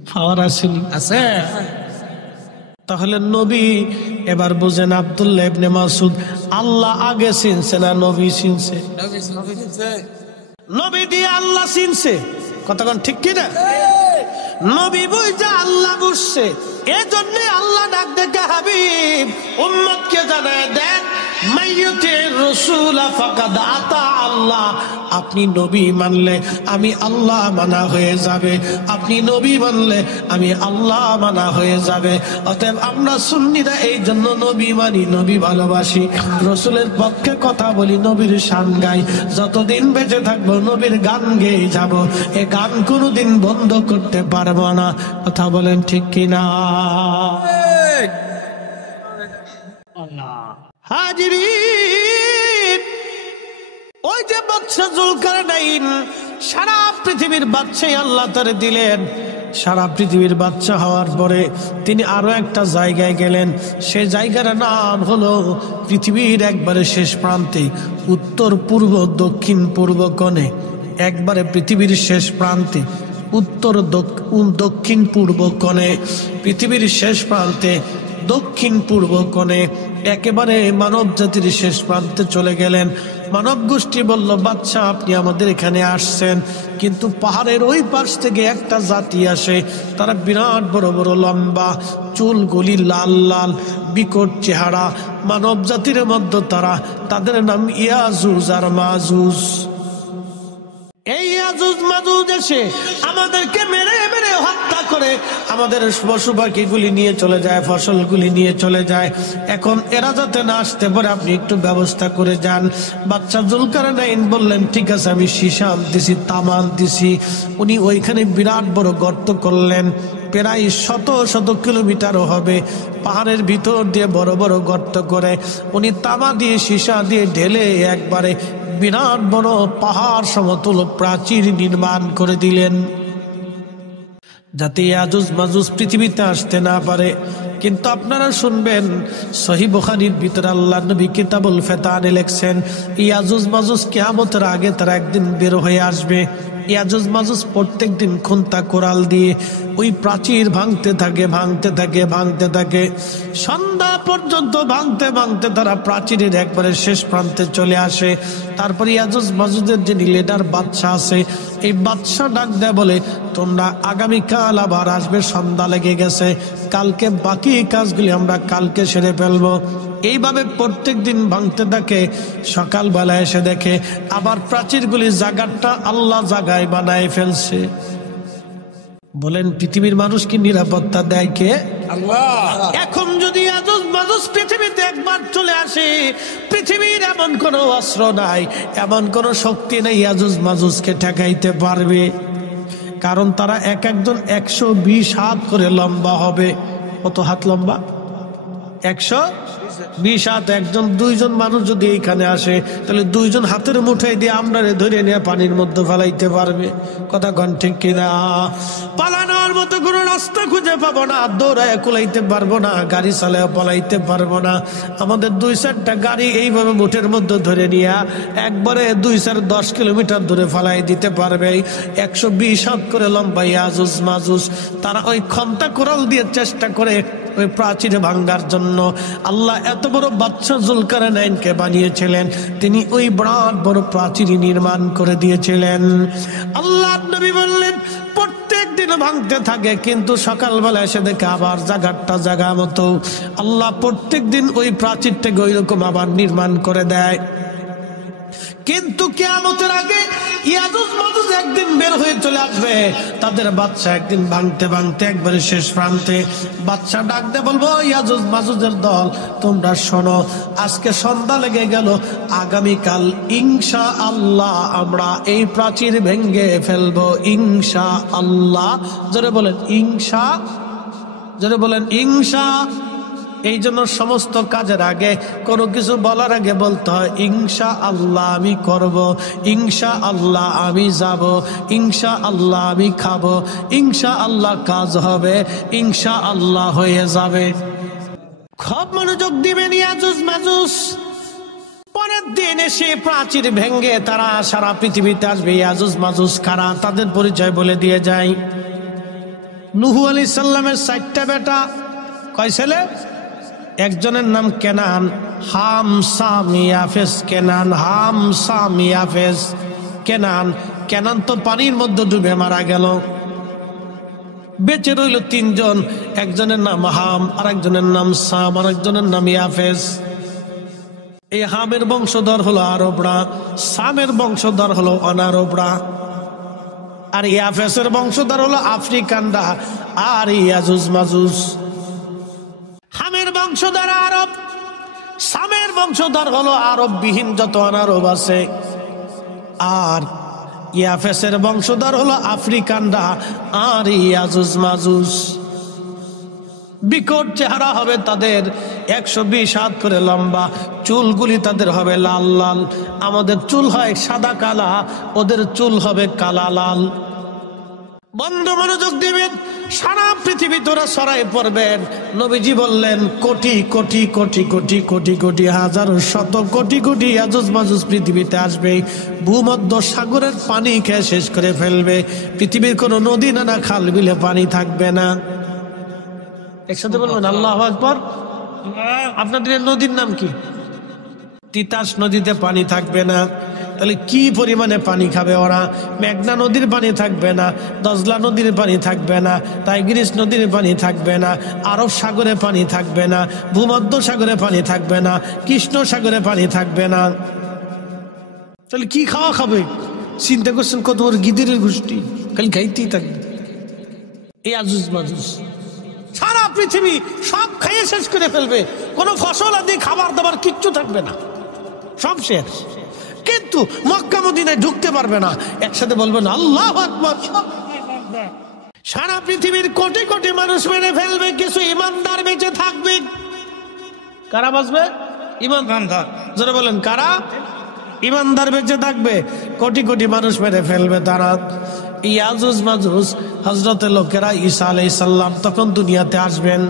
পাওয়ার আছে। তাহলে নবী, এবার বুঝেন আব্দুল্লাহ ইবনে মাসউদ আল্লাহ আগে চিনছে না নবী চিনছে? নবী দিয়ে আল্লাহ চিনছে। কতক্ষণ ঠিক কিনা? নবী বুঝছে, আল্লাহ বুঝছে। এজন্য আল্লাহ ডাক দেখে, হাবিব উম্মতকে জানায় দেন, মাইয়ুতির রাসূল ফাকাদ আতা আল্লাহ। আপনি নবী মানলে আমি আল্লাহ মানা হয়ে যাবে, আপনি নবী মানলে আমি আল্লাহ মানা হয়ে যাবে। অতএব আমরা সুন্নিরা এই জন্য নবী মানি, নবী ভালোবাসি, রাসূলের পক্ষে কথা বলি, নবীর শান গাই। যতদিন বেঁচে থাকবো নবীর গান গেয়ে যাব, এ গান কোনোদিন বন্ধ করতে পারবো না। কথা বলেন ঠিক কিনা? হাজিরিন, ওই যে বাদশা জুলকারনাইন, সারা পৃথিবীর বাদশাই আল্লাহ তারে দিলেন। সারা পৃথিবীর বাদশা হওয়ার পরে তিনি আরো একটা জায়গায় গেলেন। সেই জায়গার নাম হলো পৃথিবীর একবারে শেষ প্রান্তে, উত্তর পূর্ব দক্ষিণ পূর্ব কোণে, একবারে পৃথিবীর শেষ প্রান্তে, উত্তর দক্ষিণ পূর্ব কোণে, পৃথিবীর শেষ প্রান্তে দক্ষিণ পূর্ব কোণে, একেবারে মানব জাতির শেষ প্রান্তে চলে গেলেন। মানব গোষ্ঠী বলল, বাদশা আপনি আমাদের এখানে আসছেন, কিন্তু পাহাড়ের ওই পাশ থেকে একটা জাতি আসে, তারা বিরাট বড় বড় লম্বা, চুলগুলি লাল লাল, বিকট চেহারা, মানব জাতির মধ্যে তারা, তাদের নাম ইয়াজুজ আর মাজুজ। এই ইয়াজুজ মাজুজের এসে আমাদেরকে মেরে মেরে হত্যা করে আমাদের পশু পাখিগুলি নিয়ে চলে যায়, ফসলগুলি নিয়ে চলে যায়। এখন এরা যাতে না আসতে পারে আপনি একটু ব্যবস্থা করে যান। বাচ্চা জুলকারনাইন বললেন ঠিক আছে, আমি সীসা আনতেছি, তামা আনতেছি। উনি ওইখানে বিরাট বড় গর্ত করলেন, প্রায় শত শত কিলোমিটারও হবে। পাহাড়ের ভিতর দিয়ে বড় বড় গর্ত করে উনি তামা দিয়ে সীসা দিয়ে ঢেলে একবারে বিরাট বড় পাহাড় সমতুল প্রাচীর নির্মাণ করে দিলেন, যাতে ইয়াজুজ মাজুজ পৃথিবীতে আসতে না পারে। কিন্তু আপনারা শুনবেন, সহিহ বুখারীর ভিতরে আল্লাহ নবী কিতাবুল ফিতানে লিখছেন, ইয়াজুজ মাজুজ কিয়ামতের আগে তারা একদিন বের হয়ে আসবে। ইয়াজুজ মাজুজ প্রত্যেক দিন খুন্তা কোরাল দিয়ে ওই প্রাচীর ভাঙতে থাকে, ভাঙতে থাকে, ভাঙতে থাকে। সন্ধ্যা পর্যন্ত ভাঙতে ভাঙতে তারা প্রাচীরের একবারে শেষ প্রান্তে চলে আসে। তারপরে ইয়াজুজ মাজুজের যে লিডার বাদশাহ আছে, এই বাদশাহ ডাক দেয়, বলে তোমরা আগামীকাল আবার আসবে, সন্ধ্যা লেগে গেছে, কালকে বাকি কাজগুলি আমরা কালকে সেরে ফেলবো। এইভাবে প্রত্যেক দিন ভাঙতে থাকে। সকালবেলা এসে দেখে আবার প্রাচীরগুলি জায়গাটা আল্লাহ জায়গায় বানায় ফেলছে। বলেন পৃথিবীর মানুষ কি নিরাপত্তা দেয় কে? আল্লাহ। এখন যদি ইয়াজুজ মাজুজ পৃথিবীতে একবার চলে আসে, পৃথিবীর এমন কোন অস্ত্র নাই, এমন কোন শক্তি নেই ইয়াজুজ মাজুজকে ঠেকাইতে পারবে। কারণ তারা এক একজন 120 হাত করে লম্বা হবে। কত হাত লম্বা? 120 হাত। একজন দুইজন মানুষ যদি এইখানে আসে, তাহলে দুইজন হাতের মুঠাই দিয়ে আমরা ধরে নিয়ে পানির মধ্যে ফেলাইতে পারবে। কথা কন ঠিক কিনা? পালানোর মতো কোনো রাস্তা খুঁজে পাবো না, দৌড়ায় কুলাইতে পারবো না, গাড়ি চালায় পালাইতে পারবো না। আমাদের 2-4টা গাড়ি এইভাবে মুঠের মধ্যে ধরে নিয়ে একবারে 2-4-10 কিলোমিটার দূরে ফেলাই দিতে পারবে। 120 হাত করে লম্বা ইয়াজুজ মাজুজ, তারা ওই খন্তা কোরাল দিয়ে চেষ্টা করে ওই প্রাচীরে ভাঙ্গার জন্য। আল্লাহ এত বড় বাদশা জুলকারনাইনকে বানিয়েছিলেন, তিনি ওই বিরাট বড় প্রাচীরই নির্মাণ করে দিয়েছিলেন। আল্লাহ নবী বললেন প্রত্যেক দিন ভাঙতে থাকে, কিন্তু সকালবেলা এসে দেখে আবার জায়গাটা জায়গা মতো। আল্লাহ প্রত্যেক দিন ওই প্রাচীরটাকে ওই রকম আবার নির্মাণ করে দেয়। কিন্তু কিয়ামতের আগে ইয়াজুজ মাজুজ একদিন বের হয়ে চলে আসবে। তাদের বাদশা একদিন ভাঙতে ভাঙতে একবারে শেষ প্রান্তে। বাদশা ডাক দিয়ে বলবো, ইয়াজুজ মাজুজের দল, তোমরা শোনো, আজকে সন্ধ্যা লেগে গেল, আগামীকাল ইনশাআল্লাহ আমরা এই প্রাচীর ভেঙে ফেলবো, ইনশাআল্লাহ। জোরে বলেন ইনশা, জোরে বলেন ইনশা। এই জন্য সমস্ত কাজের আগে, কোনো কিছু বলার আগে বলতে হয় ইনশাআল্লাহ আমি করব, ইনশাআল্লাহ আমি যাব, ইনশাআল্লাহ আমি খাবো, ইনশাআল্লাহ কাজ হবে, ইনশাআল্লাহ হয়ে যাবে। খুব মনোযোগ দিবেন ইয়াজুজ মাজুজ। পরের দিন এসে প্রাচীর ভেঙে তারা সারা পৃথিবীতে আসবে। ইয়াজুজ মাজুজ কারা, তাদের পরিচয় বলে দিয়ে যায়। নূহ আলাইহিস সালামের 4টা বেটা। কয় ছেলে? একজনের নাম কেনান, হাম সাম ইয়াফেস। কেনান, হাম সাম ইয়াফেস। কেনান, কেনান তো পানির মধ্যে ডুবে মারা গেল। বেঁচে রইল 3 জন। একজনের নাম হাম, আর একজনের নাম সাম, আর একজনের নাম ইয়াফেস। এই হামের বংশধর হলো আরবরা, সামের বংশধর হলো অনারবরা, আর ইয়াফেসের বংশধর হলো আফ্রিকানরা আর ইয়াজুজ মাজুজ। হামের বংশধর আরব, সামের বংশধর হলো আরব বিহীন যত অনারব আছে, আর ইয়াফেসের বংশধর হলো আফ্রিকানরা আর ইয়াজুজ মাজুজ। বিকট চেহারা হবে তাদের, 120 হাত করে লম্বা, চুলগুলি তাদের হবে লাল লাল। আমাদের চুল হয় সাদা কালা, ওদের চুল হবে কালা লাল। বন্ধু মনোযোগ দিবেন, সারা পৃথিবী তোরা ছড়াই পড়বেন। নবীজি বললেন কোটি কোটি কোটি কোটি কোটি কোটি হাজারো শত কোটি কোটি ইয়াজুজ মাজুজ পৃথিবীতে আসবে। ভূমধ্য সাগরের পানি খেয়ে শেষ করে ফেলবে। পৃথিবীর কোনো নদী নানা খাল বিলে পানি থাকবে না। একসাথে বলবেন আল্লাহু আকবার। আপনাদের নদীর নাম কি? তিতাস নদীতে পানি থাকবে না। তাহলে কি পরিমাণে পানি খাবে ওরা? মেঘনা নদীর পানি থাকবে না, দজলা নদীর পানি থাকবে না, টাইগ্রিস নদীর পানি থাকবে না, আরব সাগরে পানি থাকবে না, ভূমধ্য সাগরে পানি থাকবে না, কৃষ্ণ সাগরে পানি থাকবে না। তাহলে কি খাওয়া খাবে? চিন্তা করছেন কত বড় গিদিরের গোষ্ঠী। খালি খাইতেই থাকবে। এই আজুজ মাজুজ সারা পৃথিবী সব খাইয়ে শেষ করে ফেলবে, কোনো ফসল আদি খাবার দাবার কিচ্ছু থাকবে না, সব শেষ। কিন্তু মক্কা মদিনায় ঢুকতে পারবে না, একসাথে বলবেন আল্লাহু আকবার। সারা পৃথিবীর কোটি কোটি মানুষ মেরে ফেলবে, কিছু ইমানদার বেঁচে থাকবে। কারা বাঁচবে? ইমানদার। যারা বলেন কারা? ইমানদার বেঁচে থাকবে। কোটি কোটি মানুষ মেরে ফেলবে তারা। ইয়াজুজ মাজুজ হযরতের লোকেরা ঈসা আলাইহিস সালাম তখন দুনিয়াতে আসবেন।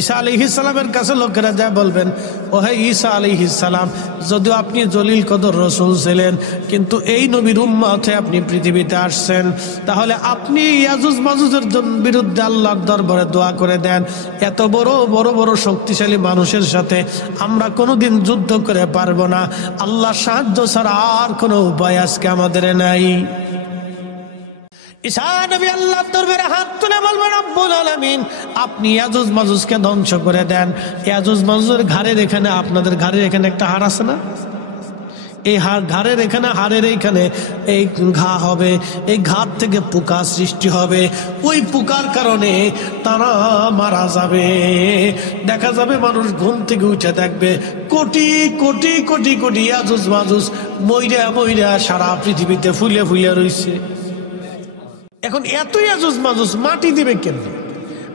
ঈসা আলাইহিস সালামের কাছে লোকেরা যা বলবেন, ও হে ঈসা আলাইহিস সালাম, যদিও আপনি জলিল কদর রাসূল ছিলেন, কিন্তু এই নবীর উম্মত হয়ে আপনি পৃথিবীতে আসছেন, তাহলে আপনি ইয়াজুজ মাজুজের বিরুদ্ধে আল্লাহর দরবারে দোয়া করে দেন। এত বড় বড় বড় শক্তিশালী মানুষের সাথে আমরা কোনোদিন যুদ্ধ করে পারবো না, আল্লাহর সাহায্য ছাড়া আর কোনো উপায় আজকে আমাদের নাই। ঈসা নবী আল্লাহর দরবারে হাত তুলে বলবেন, রব্বুল আলামিন, আপনি ইয়াজুজ মাজুজকে ধ্বংস করে দেন। ইয়াজুজ মাজুজের ঘাড়ের এখানে, আপনাদের ঘাড়ের এখানে একটা হাড় আছে না, এই ঘাড়ের এখানে, হাড়ের এইখানে এই ঘা হবে, এই ঘাট থেকে পোকা সৃষ্টি হবে, ওই পোকার কারণে তারা মারা যাবে। দেখা যাবে মানুষ ঘুম থেকে উঠে দেখবে কোটি কোটি কোটি কোটি ইয়াজুজ মাজুজ মইরা মইরা সারা পৃথিবীতে ফুলে ফুলে রয়েছে। এখন এত ইয়াজুজ মাজুজ মাটি দিবে কেন?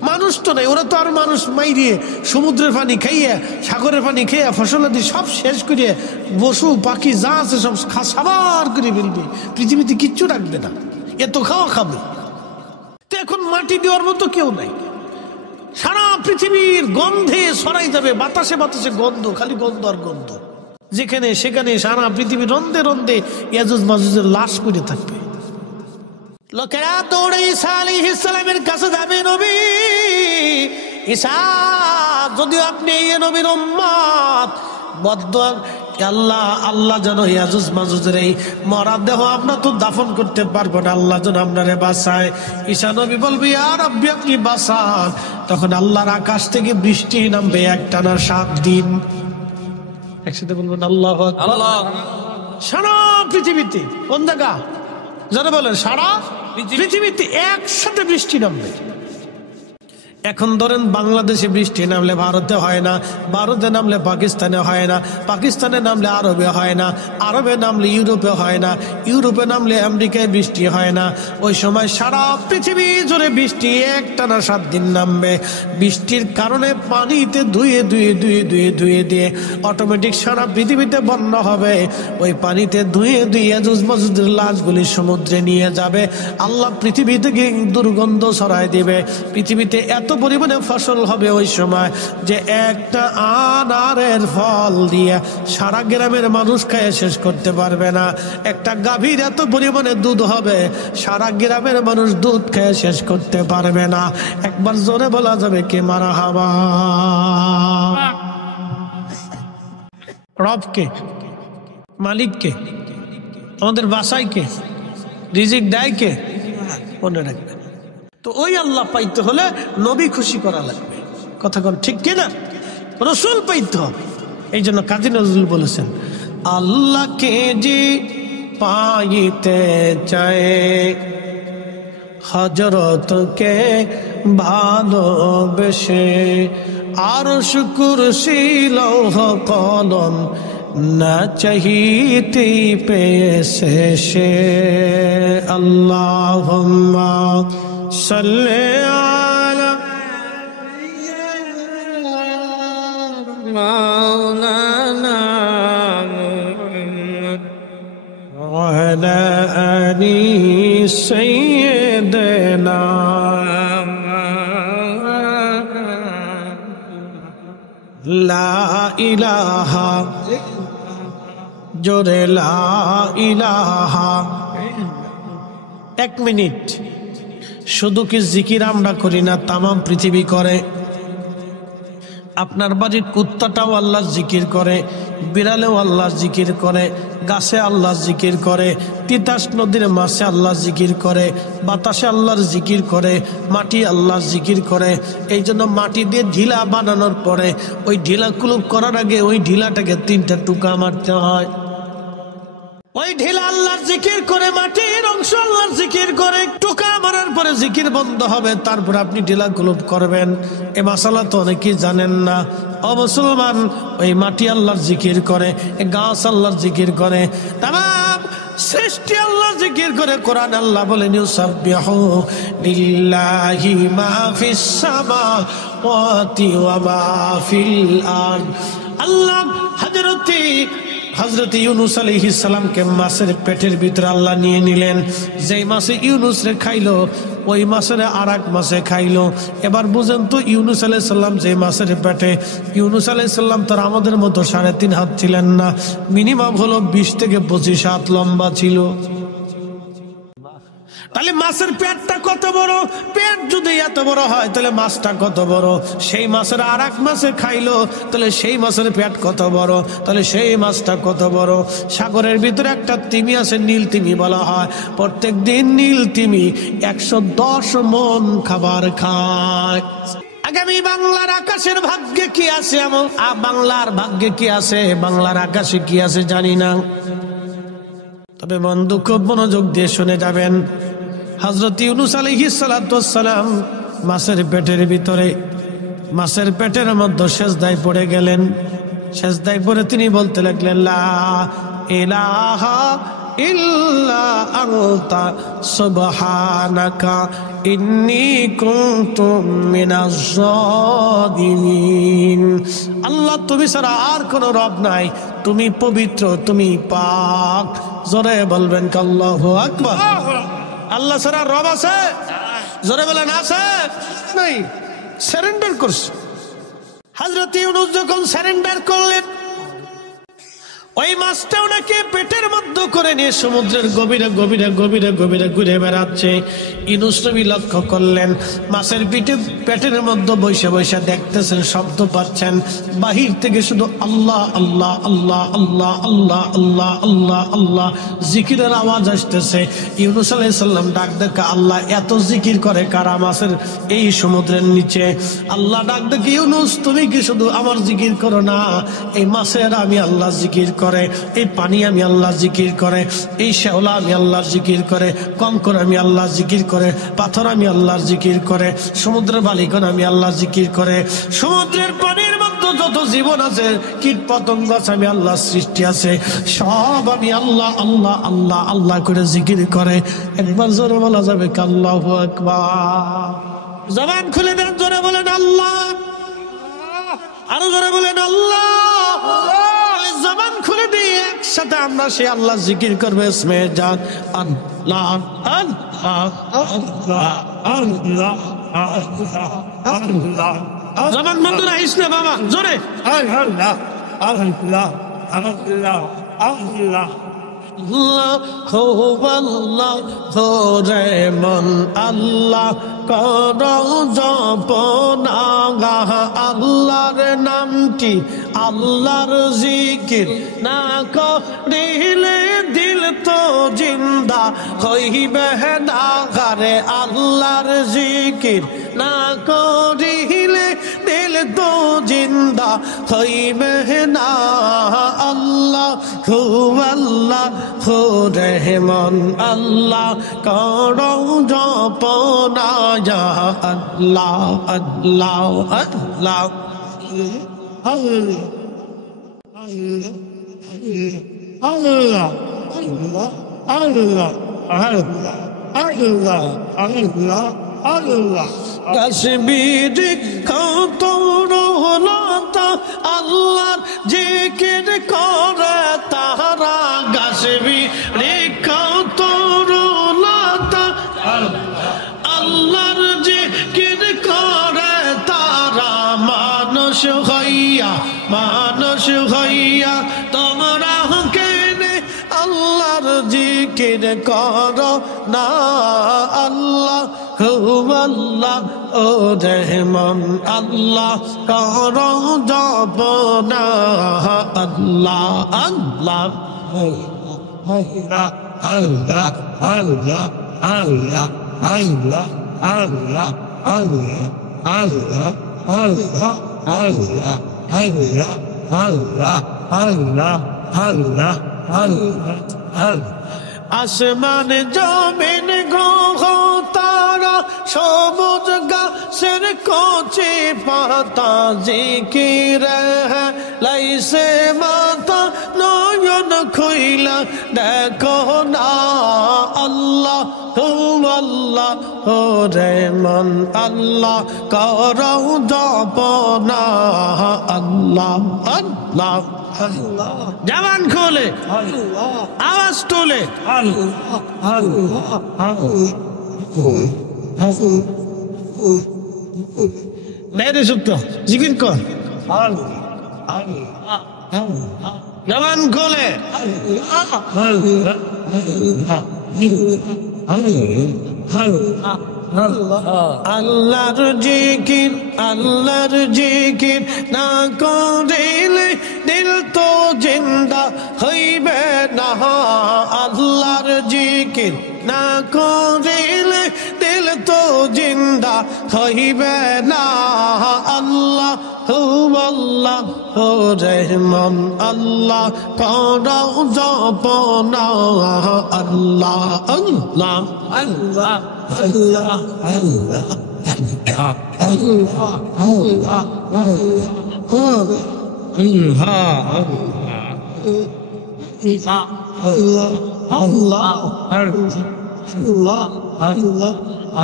মানুষ তো নাই, ওরা তো আর মানুষ মাইরিয়ে সমুদ্রের পানি খাইয়া, সাগরের পানি খাইয়া, ফসলাদি সব শেষ করিয়ে, পশু পাখি যা আছে সব সাবার করে ফেলবে, পৃথিবীতে কিচ্ছু রাখবে না, এত খাওয়া খাবে। তো এখন মাটি দেওয়ার মতো কেউ নাই, সারা পৃথিবীর গন্ধে ছড়াই যাবে, বাতাসে বাতাসে গন্ধ, খালি গন্ধ আর গন্ধ, যেখানে সেখানে সারা পৃথিবী রন্ধে রন্ধে ইয়াজুজ মাজুজের লাশ করে থাকবে। লোকেরা দৌড়ে ঈসা আলাইহিস সালামের কাছে যাবে, নবী ঈসা, যদিও আপনি এই নবীর উম্মত, বদদুয়া আল্লাহ আল্লাহ যেন ইয়াজুজ মাজুজের এই মরা দেহ আমরা তো দাফন করতে পারবো না, আল্লাহ যেন আপনারে বাঁচায়। ঈসা নবী বলবে, ইয়া রাব্বি, আপনি বাঁচান। তখন আল্লাহর আকাশ থেকে বৃষ্টি নামবে একটানা 7 দিন। একসাথে বলবেন আল্লাহু আকবার। সারা পৃথিবীতে কোন জায়গা যারা বলেন, সারা পৃথিবীতে একসাথে বৃষ্টি নামবে। এখন ধরেন বাংলাদেশে বৃষ্টি নামলে ভারতে হয় না, ভারতে নামলে পাকিস্তানে হয় না, পাকিস্তানে নামলে আরবে হয় না, আরবে নামলে ইউরোপে হয় না, ইউরোপে নামলে আমেরিকায় বৃষ্টি হয় না। ওই সময় সারা পৃথিবী জুড়ে বৃষ্টি একটানা 7 দিন নামবে। বৃষ্টির কারণে পানিতে ধুয়ে ধুয়ে ধুয়ে ধুয়ে ধুয়ে দিয়ে অটোমেটিক সারা পৃথিবীতে বন্যা হবে। ওই পানিতে ধুয়ে ধুয়ে ইয়াজুজ মাজুজের লাশগুলি সমুদ্রে নিয়ে যাবে। আল্লাহ পৃথিবী থেকে দুর্গন্ধ ছড়ায় দিবে। পৃথিবীতে এত পরিমাণে ফসল হবে ওই সময় যে একটা আনারের ফল দিয়ে সারা গ্রামের মানুষ খেয়ে শেষ করতে পারবে না। একটা গাভীর এত পরিমাণে দুধ হবে, সারা গ্রামের মানুষ দুধ খেয়ে শেষ করতে পারবে না। একবার জোরে বলা যাবে কে মারহাবা। রবকে, মালিককে, আমাদের বাসায় কে, রিজিক দেয় কে, মনে রাখবে। তো ওই আল্লাহ পাইতে হলে নবী খুশি করা লাগবে, কথা কোন ঠিক কিনা? রসুল পাইতে হবে। এই জন্য কাজী নজরুল বলেছেন, আল্লাহকে যে পাইতে চায় হযরতকে ভালোবেসে, আরশ কুরসি লৌহ কলম না চাহিতে পেয়েছে সে। আল্লাহুম্মা সাল্লি আলা মাওলানা মুহাম্মদ ওয়া আলা আলি সাইয়্যিদিনা লা ইলাহা, জোরে লা ইলাহা। 1 মিনিট শুধু কি জিকির আমরা করি না, তামাম পৃথিবী করে। আপনার বাড়ির কুত্তাটাও আল্লাহর জিকির করে, বিড়ালেও আল্লাহর জিকির করে, গাছে আল্লাহর জিকির করে, তিতাস নদীর মাছে আল্লাহর জিকির করে, বাতাসে আল্লাহর জিকির করে, মাটি আল্লাহর জিকির করে। এই জন্য মাটি দিয়ে ঢিলা বানানোর পরে ওই ঢিলা কুলুপ করার আগে ওই ঢিলাটাকে 3টা টুকা মারতে হয়। ওই ঢিলা আল্লাহর জিকির করে, মাটির অংশ আল্লাহর জিকির করে, টোকা মারার পরে জিকির বন্ধ হবে, তারপর আপনি ঢিলা কুলুপ করবেন। এ মাসালা তো অনেকেই জানেন না। ও মুসলমান, ওই মাটি আল্লাহর জিকির করে, এ গাছ আল্লাহর জিকির করে, তামাম সৃষ্টি আল্লাহর জিকির করে। কোরআন আল্লাহ বলেন ইউসাব্বিহু লিল্লাহি মা ফিস সামাওয়াতি ওয়া মা ফিল আরদ। আল্লাহ হযরত ইউনূস আলাইহিস সালামকে মাছের পেটের ভিতরে আল্লাহ নিয়ে নিলেন। যেই মাছে ইউনূস রে খাইলো, ওই মাছের আরেক মাছে খাইলো। এবার বুঝেন তো, ইউনূস আলাইহিস সালাম যে মাছের পেটে, ইউনূস আলাইহিস সালাম তার আমাদের মতো 3.5 হাত ছিলেন না, মিনিমাম হলো 20 থেকে 25 হাত লম্বা ছিল। তাহলে মাছের পেটটা কত বড়? পেট যদি এত বড় হয় তাহলে মাছটা কত বড়? সেই মাছের আরেক মাছে খাইলো, তাহলে সেই মাছের পেট কত বড়? তাহলে সেই মাছটা কত বড়? সাগরের ভিতরে একটা তিমি আছে, নীল তিমি বলা হয়। প্রত্যেক দিন নীল তিমি 110 মণ খাবার খায়। আগামী বাংলার আকাশের ভাগ্যে কি আছে? এমন বাংলার ভাগ্যে কি আছে, বাংলার আকাশে কি আছে জানি না। তবে বন্ধু, খুব মনোযোগ দিয়ে শুনে যাবেন। হযরত ইউনূস আলাইহিস সালাতু ওয়াস সালাম মাছের পেটের ভিতরে, মাছের পেটের মধ্যে সেজদায় পড়ে গেলেন। সেজদায় পড়ে তিনি বলতে লাগলেন, লা ইলাহা ইল্লা আনতা সুবহানাকা ইন্নী কুনতু মিনাজ জালিমিন। আল্লাহ, তুমি ছাড়া আর কোনো রব নাই, তুমি পবিত্র, তুমি পাক। জোরে বলবেন আল্লাহু আকবার। আল্লাহ ছাড়া রব আছে? জোরে বলেন আছে? নাই। সারেন্ডার করছে। হযরত ইউনূস যখন সারেন্ডার করলেন, ওই মাছটা ওনাকে পেটের মধ্যে করে নিয়ে সমুদ্রের গভীরে গভীরে গভীরে গভীরে ঘুরে বেড়াচ্ছে। ইউনূস নবী লক্ষ্য করলেন, মাছের পেটের মধ্যে বসে বসে দেখতেছেন, শব্দ পাচ্ছেন, বাহির থেকে শুধু আল্লাহ আল্লাহ আল্লাহ আল্লাহ আল্লাহ আল্লাহ আল্লাহ আল্লাহ জিকিরের আওয়াজ আসতেছে। ইউনূস আলাইহিস সালাম ডাক দেখে, আল্লাহ এত জিকির করে কারা মাছের এই সমুদ্রের নিচে? আল্লাহ ডাক দেখে, ইউনূস, তুমি কি শুধু আমার জিকির করো না, এই মাছের আমি আল্লাহ জিকির করে, এই পানি আমি আল্লাহ জিকির করে, এই শেওলা আমি আল্লাহর জিকির করে, কঙ্কর আমি আল্লাহ জিকির করে, পাথর আমি আল্লাহর জিকির করে, সমুদ্রের বালিকণ আমি আল্লাহ জিকির করে, সমুদ্রের পানির মধ্যে যত জীবন আছে, কীট পতঙ্গ আছে, আমি আল্লাহ সৃষ্টি আছে, সব আমি আল্লাহ আল্লাহ আল্লাহ আল্লাহ করে জিকির করে। একবার জোরে বলা যাবে আল্লাহু আকবার। জবান খুলে দেন, জোরে বলেন আল্লাহ, আরো জোরে বলেন আল্লাহ। জবান খুলে দিয়ে একসাথে আমরা সে আল্লাহ জিকির করবো। ইসমে জান আল্লাহ আল্লাহ আল্লাহ আল্লাহ আল্লাহ। জবান বন্ধ রাখিস না বাবা, জোরে আল্লাহ আল্লাহ আল্লাহ আল্লাহ। আল্লাহ ধরে মন আল্লাহ কর জপনা, আল্লাহর নামটি আল্লাহর জিকির না করিলে দিল তো জিন্দা হইবে না। ঘরে আল্লাহর জিকির না করিলে দিল তো জিন্দা হইবে না। আল্লাহ হু আল্লাহ হু রহমান আল্লাহ কর জপনা, আল্লাহ আল্লাহ আল্লাহ আল্লাহ আল্লাহ আল্লাহ আল্লাহ আল্লাহ আল্লাহ আল্লাহ। কাশ্মীর কত রহলতা আল্লাহর জিকির করে তাহারা, কাশ্মীর কত রহলতা আল্লাহর জিকির করে তারা। মানুষ হইয়া তোমরা কেনে আল্লাহর জিকির করো না। আল্লাহ হু আল্লাহ ও রহমান আল্লাহ কর জপনা, আল্লাহ আল্লাহ আল্লাহ আল্লাহ আল্লাহ আল্লাহ আল্লাহ আল্লাহ আল্লাহ আল্লাহ আল্লাহ আল্লাহ আল্লাহ আল্লাহ আল্লাহ আল্লাহ আসমান জমিন গ্রহ তারা সবুজ গাছের কচি পাতা জিকির লাইছে মাতা নয়ন খুইলা দেখো না আল্লাহ আল্লাহ রে মন আল্লাহ করৌ জপনা আল্লাহ আল্লাহ জবান খোলে আওয়াজ তোলে মেরে সুপ্ত জিকির কর জবান খোলে আল্লাহর জিকির না করিলে দিল তো জিন্দা হইবে না আল্লাহর জিকির না করিলে দিল তো জিন্দা হইবে না আল্লাহ আল্লাহ রহমান আল্লাহ করৌ জপনা আল্লাহ আল্লাহ আল্লাহ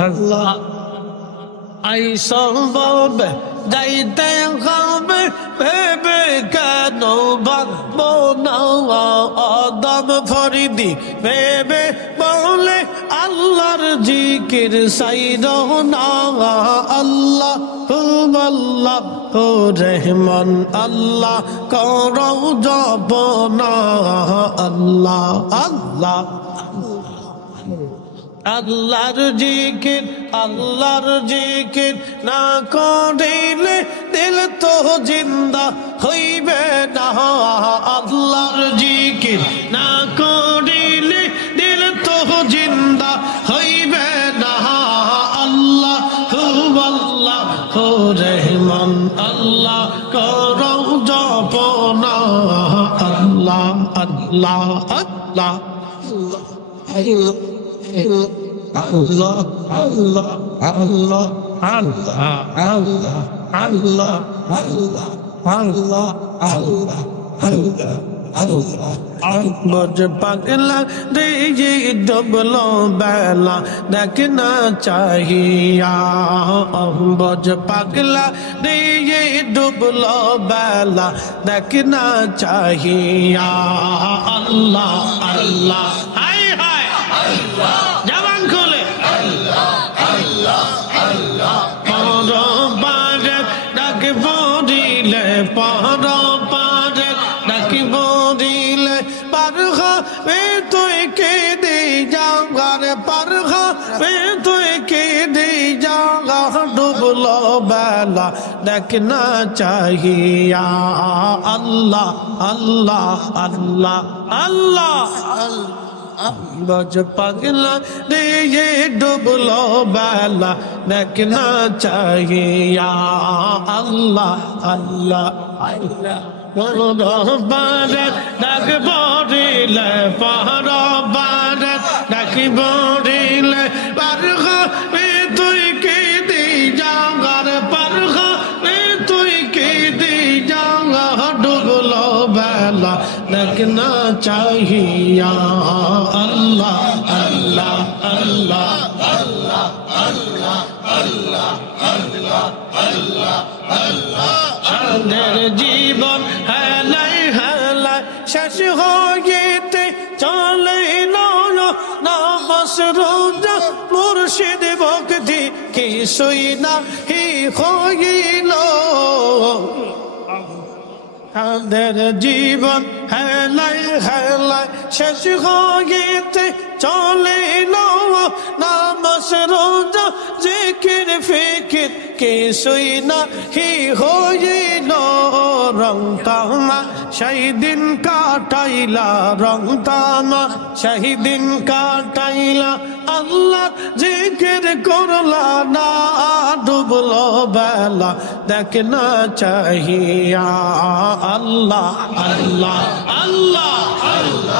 আল্লাহ আই সম্ভব যাইতে হবে ভেবে কেন ভাববো না আদম ফরিদি ভেবে বলে আল্লাহর জিকির সাইর না আল্লাহ আল্লাহ রহমান আল্লাহ করৌ জপনা আল্লাহ আল্লাহ আল্লাহর জিকির না করিলে দিল তো জিন্দা হইবে না আল্লাহর জিকির না করিলে দিল তো জিন্দা হইবে না আল্লাহ আল্লাহ রহমান আল্লাহ করৌ জপনা আল্লাহ আল্লাহ আল্লাহ Allah, Allah, Allah, Allah, Allah, Allah, Allah, Allah, Allah, Allah. বজ পাগলা রে ডুবলো বেলা দেখনা চাহিয়া বজ পাগলা রে ডুবলো বেলা দেখনা চাহিয়া আল্লাহ আল্লাহ হায় হায় আল্লাহ জবান খোলে আল্লাহ আল্লাহ আল্লাহ পরবারে ডাক বদিলে পরবারে ডাক বদিলে পারখা বে তুই কে দে যাওয়ার পারখা বে তুই কে দে যাওয়া ডুবলো বেলা দেখনা চাহিয়া আল্লাহ আল্লাহ আল্লাহ আল্লাহ বজ পাগলা রে ডুবলো বেলা দেখনা চাহিয়া আল্লাহ আল্লাহ আল্লাহ পরবারে ডাক বদিলে পরবারে ডাক বদিলে পারখা বে তুই কে দে যাওয়ার পারখা বে তুই কে দে যাওয়া ডুবলো বেলা দেখনা চাহিয়া আল্লাহ আল্লাহ আল্লাহ আল্লাহ আল্লাহ আল্লাহ আল্লাহ আল্লাহ আল্লাহ আমাদের জীবন হেলাই হেলাই শেষ হইতে চলে নামাজ রোজা মুর্শিদ ভক্তি কিছুই না হইল আমাদের জীবন হেলাই হেলাই শেষ হইতে চলে নামাজ রোজা জিকির ফিকির কিছুই না হইল রং তামা সেই দিন কাটাইলা রং তামা সেই দিন কাটাইলা আল্লাহ জিকির করলা না ডুবলো বেলা দেখনা চাহিয়া আল্লাহ আল্লাহ আল্লাহ আল্লাহ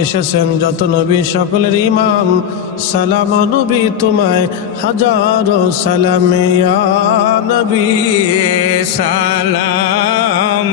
এসেছেন যত নবী সকলের ইমাম, সালাম নবী তোমায় হাজারো সালাম ইয়া নবী সালাম